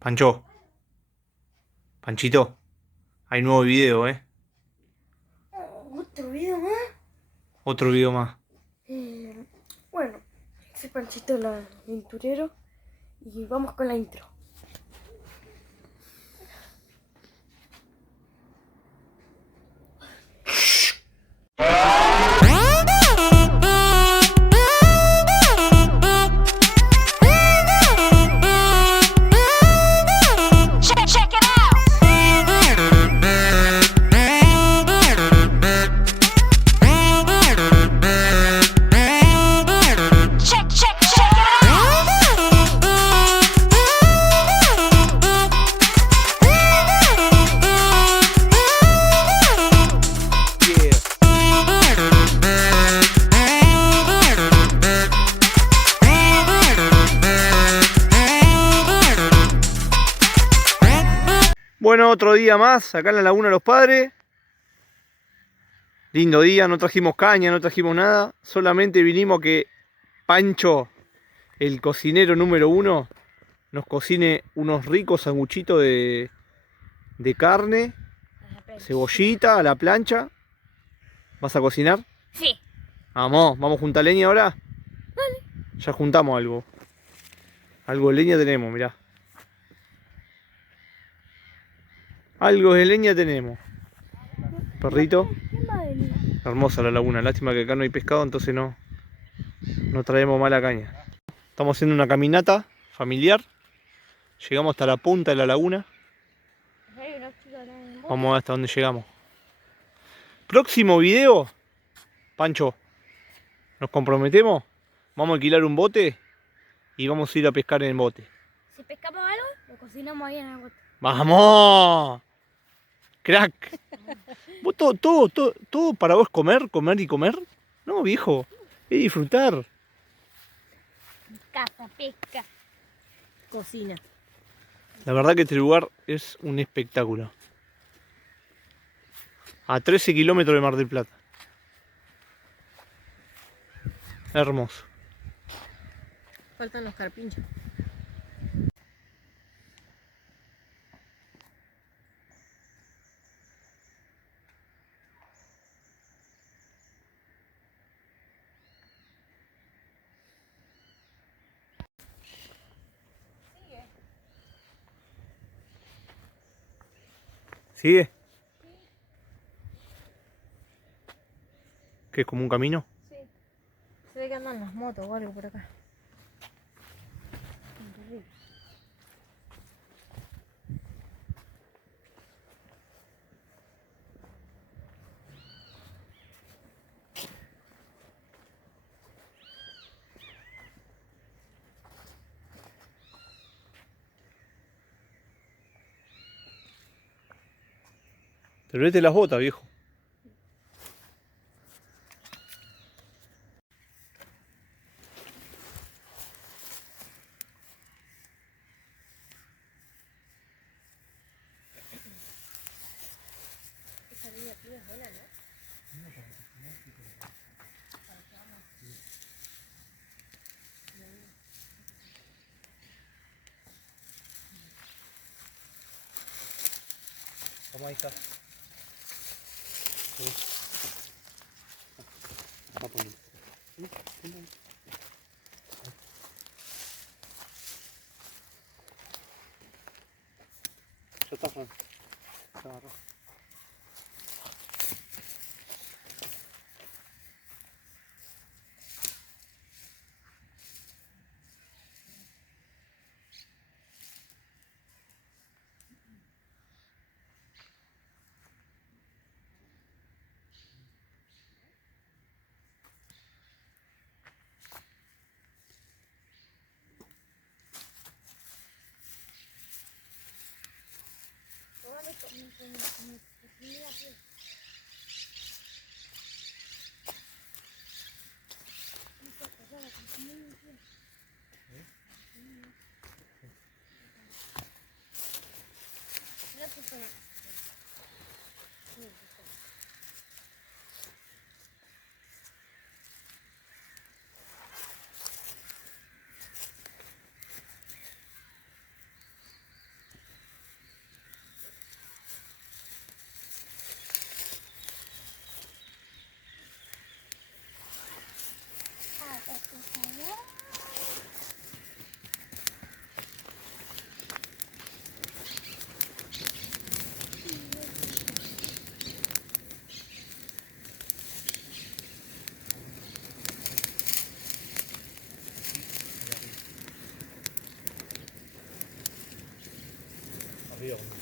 Pancho, Panchito, hay nuevo video, ¿eh? ¿Otro video más? Otro video más. Bueno, soy Panchito el aventurero y vamos con la intro. Bueno, otro día más, acá en la Laguna de los Padres. Lindo día, no trajimos caña, no trajimos nada. Solamente vinimos a que Pancho, el cocinero número 1, nos cocine unos ricos sanguchitos de carne, cebollita a la plancha. ¿Vas a cocinar? Sí. Vamos a juntar leña ahora. Dale. Ya juntamos algo. Algo de leña tenemos, mirá. Algo de leña tenemos. Perrito. ¿Quién va a venir? Hermosa la laguna. Lástima que acá no hay pescado, entonces no traemos mala caña. Estamos haciendo una caminata familiar. Llegamos hasta la punta de la laguna. Vamos a ver hasta dónde llegamos. Próximo video, Pancho, nos comprometemos. Vamos a alquilar un bote y vamos a ir a pescar en el bote. Si pescamos algo, lo cocinamos ahí en el bote. ¡Vamos! ¡Crack! ¿Vos todo para vos comer y comer? No, viejo. Es disfrutar. Caza, pesca, cocina. La verdad que este lugar es un espectáculo. A 13 kilómetros de Mar del Plata. Hermoso. Faltan los carpinchos. ¿Sigue? ¿Qué es como un camino? Sí. Se ve que andan las motos o algo por acá. Pero vete las botas, viejo. Vamos ahí está. Ya está, Fran. Se agarró. Dios.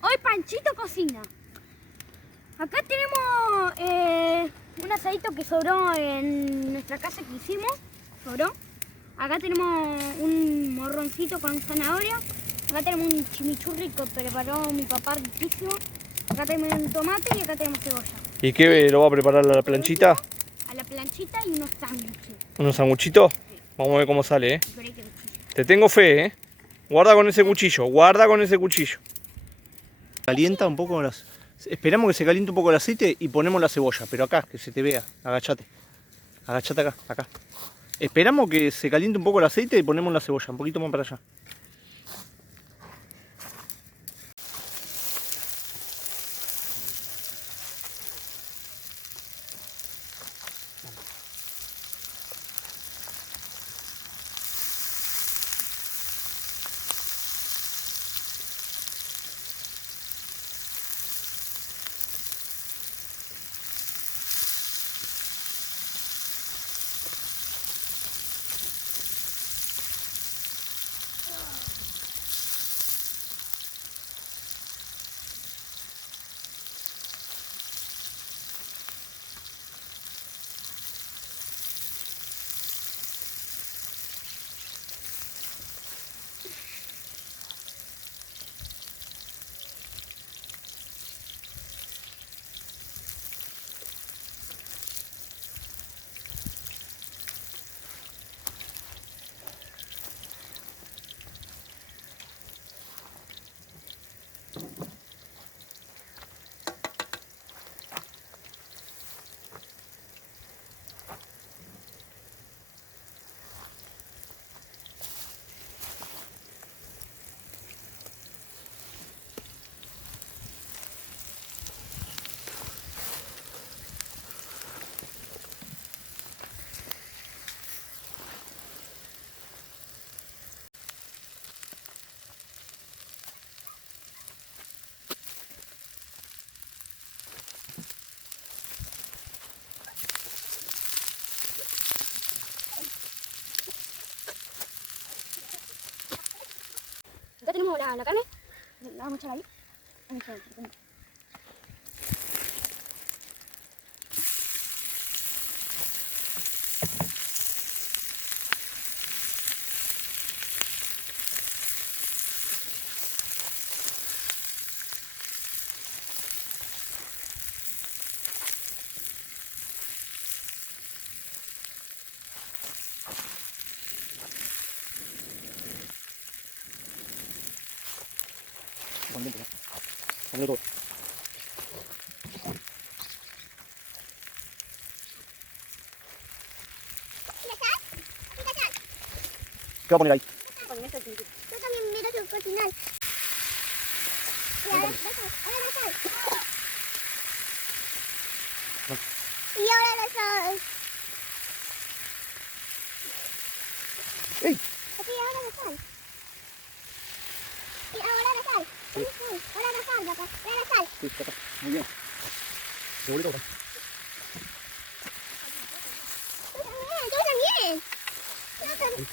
Hoy Panchito cocina. Acá tenemos un asadito que sobró en nuestra casa que hicimos. Sobró. Acá tenemos un morroncito con zanahoria. Acá tenemos un chimichurri que preparó mi papá riquísimo. Acá tenemos un tomate y acá tenemos cebolla. ¿Y qué lo va a preparar a la planchita? A la planchita y unos sándwiches. ¿Unos sanguchitos? Vamos a ver cómo sale, Te tengo fe, Guarda con ese cuchillo, guarda con ese cuchillo. Calienta un poco las... Esperamos que se caliente un poco el aceite y ponemos la cebolla, pero acá, que se te vea, agachate. Agachate acá, acá. Esperamos que se caliente un poco el aceite y ponemos la cebolla, un poquito más para allá. la carne. La vamos a echar ahí. Vamos a echar ahí. Ponle todo. ¿Qué va a poner ahí? Tú también mira su cocinar. Y ahora la sal. Y ahora la sal. ¡Ey! Aquí ahora la sal. Y ahora la sal. Ahora la sal, papá. Ahora la sal. Sí, está acá. Muy bien. Revuelve todo. Tú también. Yo también.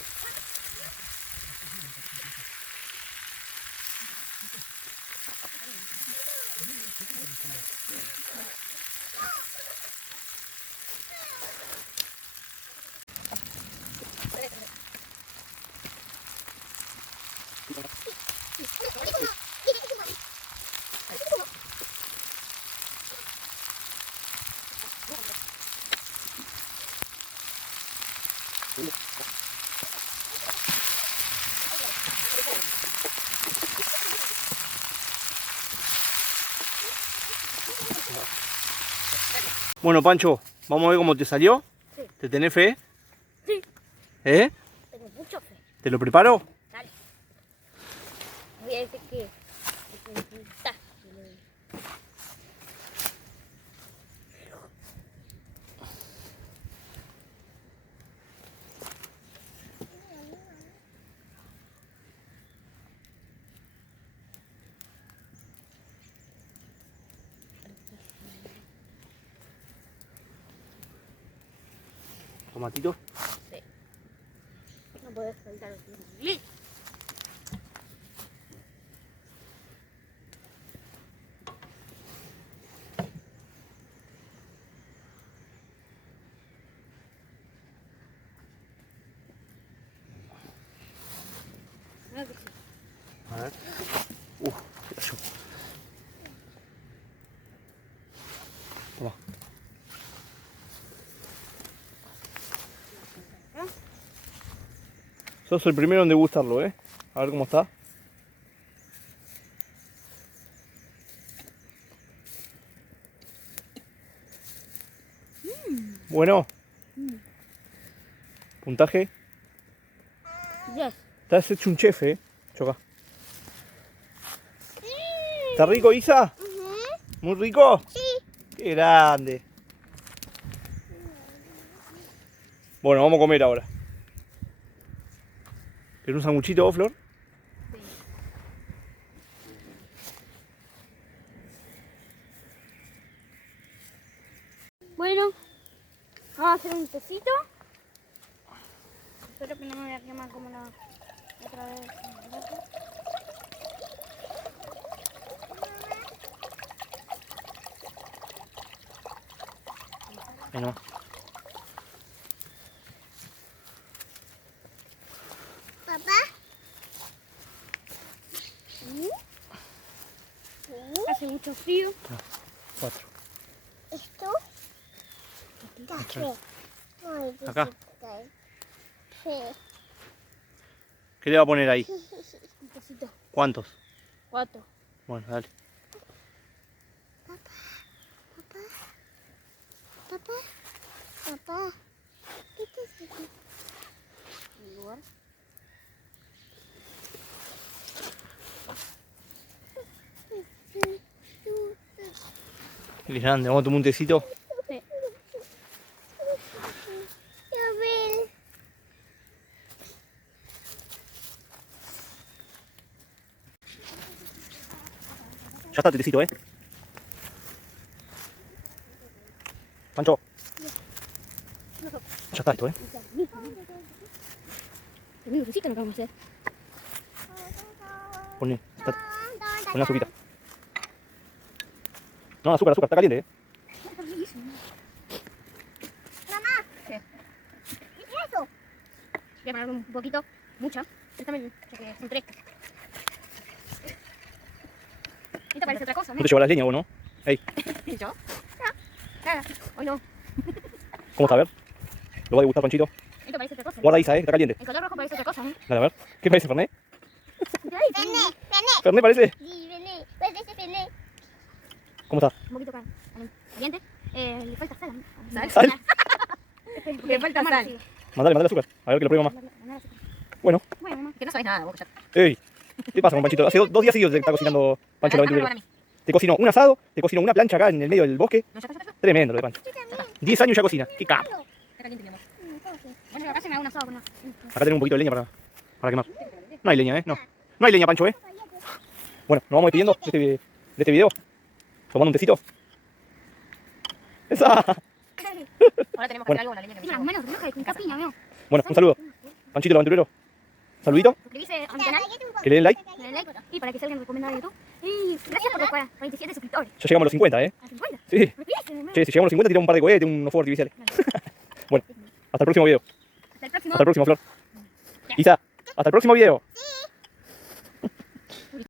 Bueno, Pancho, vamos a ver cómo te salió. Sí. ¿Te tenés fe? Sí. ¿Eh? Tengo mucho fe. ¿Te lo preparo? Dale. Voy a decir que... Tomatito. Sí. No puedes faltar el listo. Mira que sí. A ver. ¿Qué cayó? Toma. Sos el primero en degustarlo, ¿eh? A ver cómo está. Bueno. Puntaje. 10. Estás hecho un chef, ¿eh? Choca. ¿Está rico, Isa? ¿Muy rico? Sí. ¡Qué grande! Bueno, vamos a comer ahora. ¿Querés un sanguchito vos, Flor? Bueno, vamos a hacer un tecito. Espero que no me vaya a quemar como la otra vez. Bueno. Papá. Hace mucho frío. 4. ¿Esto? Café. Acá. Sí. ¿Qué le va a poner ahí? Un tecito. ¿Cuántos? 4. Bueno, dale. Papá. ¿Qué te hace? ¿En lugar? Qué grande, vamos a tomar un tecito. Sí. Ya está el tecito, ¿eh? Pancho. Ya está esto, ¿eh? El mismo tecito no vamos a hacer. Poné. Con una azuquita. No, azúcar, está caliente, Mamá. ¿Qué es eso? Voy a poner un poquito, mucho. También, porque son 3. Esto parece otra cosa, ¿no? No te llevas las leñas vos, ¿no? Ey, ¿Y yo? No, nada, hoy no. ¿cómo está? A ver. Lo va a degustar, Panchito. Esto parece otra cosa. Guarda Isa, está caliente. El color rojo parece otra cosa, ¿no? Dale, a ver. ¿Qué parece, Fernet? Fernet. ¿Fernet parece? Sí, Fernet. Parece Fernet. ¿Cómo está? Un poquito caliente. Le falta sal. ¿Sal? Le falta sal. Mandale azúcar. A ver que lo pruebe mamá. Bueno. Bueno, mamá. Que no sabes nada, vos ya. Ey, ¿qué pasa con Panchito? Hace 2 días seguidos te está cocinando Pancho el aventurero. Te cocinó un asado, te cocinó una plancha acá en el medio del bosque. No, ya. Tremendo lo de Pancho. 10 años ya cocina. Qué capo. Está caliente, mi amor. Bueno, acá se me da un asado con una. Acá tenemos un poquito de leña para quemar. No hay leña, ¿eh? No. No hay leña, Pancho, ¿eh? Bueno, nos vamos despidiendo de este video. Tomando un tecito. ¡Esa! Ahora tenemos que hacer algo con la leña que me Tiene las manos rojas con capiña, amigo. Bueno, un saludo. Panchito el aventurero. Saludito. Suscribirse a mi canal. Que le den like. Dale like y para que salgan recomendados de YouTube. Y gracias por los 47 suscriptores. Ya llegamos a los 50, ¿eh? ¿A 50? Sí. Suscríbete, hermano. Che, si llegamos a los 50 tiramos un par de cohetes, unos fuegos artificiales. Bueno, hasta el próximo video. Hasta el próximo. Hasta el próximo, Flor. Isa, hasta el próximo video.